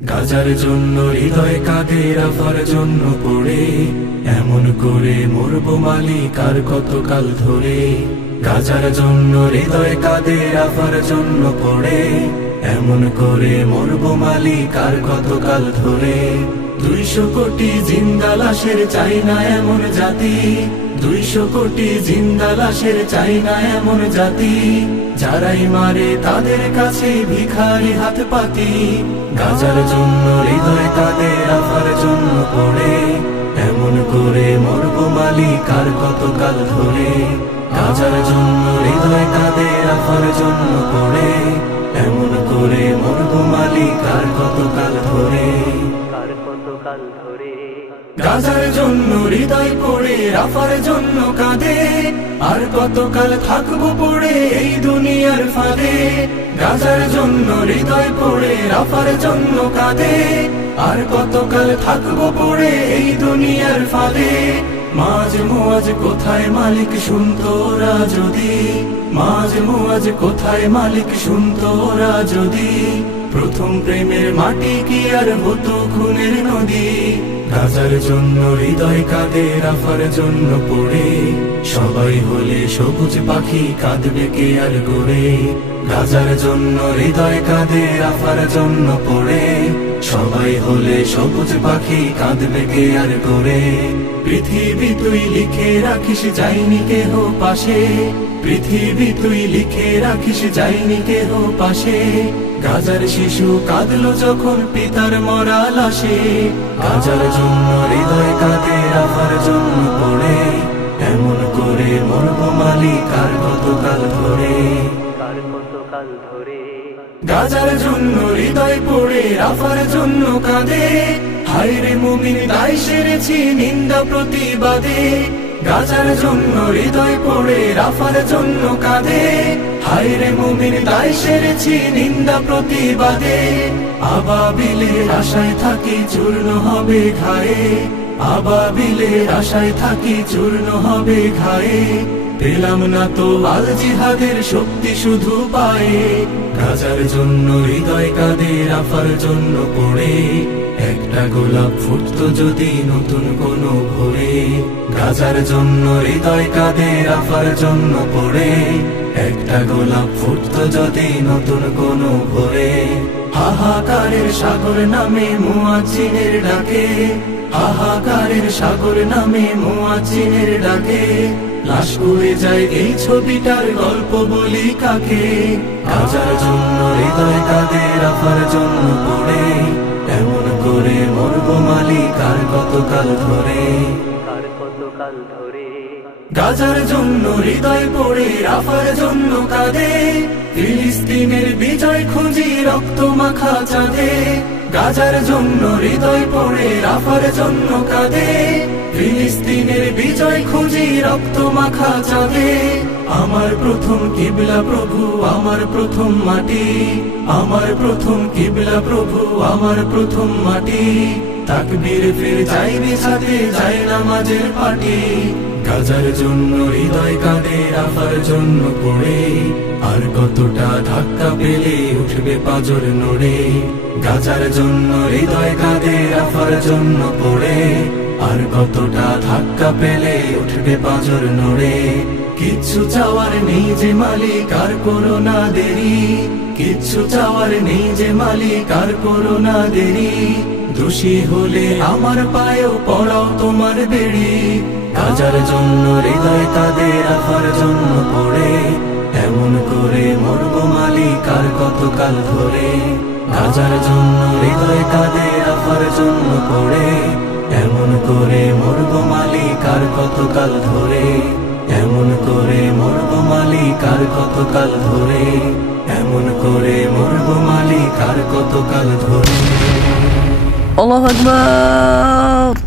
গাজার জন্য হৃদয় কাঁদে, রাফার জন্য পড়ে এমন করে মরবো মালিক আর কতকাল ধরে। গাজার জন্য হৃদয় কাঁদে, রাফার জন্য পড়ে এমন করে মরবো মালিক আর কতকাল ধরে। 200 কোটি জিন্দা লাশের চাই না এমন জাতি, 200 কোটি জিন্দা লাশের চাই না এমন জাতি, যারাই মারে তাদের কাছে ভিখারি হাত পাতি। গাজার জন্য হৃদয় কাঁদে, রাফার জন্য পড়ে এমন করে মরবো মালিক আর কতকাল ধরে। গাজার জন্য হৃদয় কাঁদে, রাফার জন্য পড়ে এমন করে মরবো মালিক আর কতকাল ধরে। গাজার জন্য হৃদয় পড়ে, রাফার জন্য কাঁদে, আর কতকাল থাকবো পড়ে এই দুনিয়ার ফাঁদে। গাজার জন্য হৃদয় পড়ে, রাফার জন্য কাঁদে, আর কতকাল থাকবো পড়ে এই দুনিয়ার ফাঁদে। মাঝ মুআজ কোথায় মালিক শুনতো ওরা যদি, মাঝ মুআজ কোথায় মালিক শুনতো ওরা যদি, প্রথম প্রেমের মাটি কি আর হতো খুনের নদী। গাজার জন্য হৃদয় কাঁদে, রাফার জন্য পড়ে সবাই হলে সবুজ পাখি, কাঁদবে কে আর গড়ে। গাজার জন্য হৃদয় কাঁদে, রাফার জন্য পড়ে সবাই হলে সবুজ পাখি, কাঁদবে কে আর গড়ে। পৃথিবী তুই লিখে রাখিস যায়নি কেহ পাশে, পৃথিবী তুই লিখে রাখিস যায়নি কেহ পাশে। গাজার শিশু কাঁদলো যখন পিতার মরা লাশে। গাজার জন্য হৃদয় কাঁদে, রাফার জন্য পড়ে এমন করে মরবো মালিক আর কতকাল ধরে। গাজার জন্য হৃদয় পড়ে, রাফার জন্য কাঁদে, হায়রে মুমিন দায় সেরেছি নিন্দা প্রতিবাদে। গাজার জন্য হৃদয় পড়ে, রাফার জন্য কাঁদে, হায়রে মুমিন দায় সেরেছি নিন্দা প্রতিবাদে। আবাবিলের আশায় থাকি চূর্ণ হবে ঘায়ে, আবাবিলের আশায় থাকি চূর্ণ হবে ঘায়ে। পেলাম না তো আল জিহাদের শক্তি শুধু পায়ে। গাজার জন্য হৃদয় কাঁদে, রাফার জন্য পড়ে একটা গোলাপ ফুটতো যদি নতুন কোনো ভোরে। গাজার জন্য হৃদয় কাঁদে, রাফার জন্য পড়ে একটা গোলাপ ফুটতো যদি নতুন কোনো ভোরে। হাহাকারের সাগর নামে মুয়াজ্জিনের ডাকে, হাহাকারের সাগর নামে মুয়াজ্জিনের ডাকে। লাশ উড়ে যায় এই ছবিটার গল্প বলি কাকে। গাজার জন্য হৃদয় কাঁদে, রাফার জন্য পড়ে এমন করে মরবো মালিক আর কতকাল ধরে। গাজার জন্য হৃদয় পড়ে, রাফার জন্য কাঁদে, ফিলিস্তিনের বিজয় খুঁজি রক্ত মাখা চাঁদে। গাজার জন্য হৃদয় পড়ে, রাফার জন্য কাঁদে, ফিলিস্তিনের বিজয় খুঁজি রক্ত মাখা চাঁদে। আমার প্রথম কিবলা প্রভু, আমার প্রথম মাটি, আমার প্রথম কিবলা প্রভু, আমার প্রথম মাটি। তাকবীর ফির যাই বিছাতে, যায় নামাজের পাটি। গাজার জন্য হৃদয় কাঁদে, রাফার জন্য পড়ে আর কতটা ধাক্কা পেলে উঠবে পাজর নড়ে। গাজার জন্য হৃদয় কাঁদে, রাফার জন্য পড়ে আর কতটা ধাক্কা পেলে উঠবে পাজর নড়ে। কিচ্ছু চাওয়ার নেই যে মালিক আর করো না দেরি, কিচ্ছু চাওয়ার নেই যে মালিক আর করো না দেরি। দোষী হলে আমার পায়েও পড়াও তোমার বেড়ি। গাজার জন্য হৃদয় কাঁদে, রাফার জন্য পড়ে এমন করে মরবো মালিক আর কতকাল ধরে। গাজার জন্য হৃদয় কাঁদে, রাফার জন্য পড়ে এমন করে মরবো মালিক আর কতকাল ধরে। এমন করে মরবো মালিক আর কতকাল ধরে, এমন করে মরবো মালিক আর কতকাল ধরে। আল্লাহু আকবার।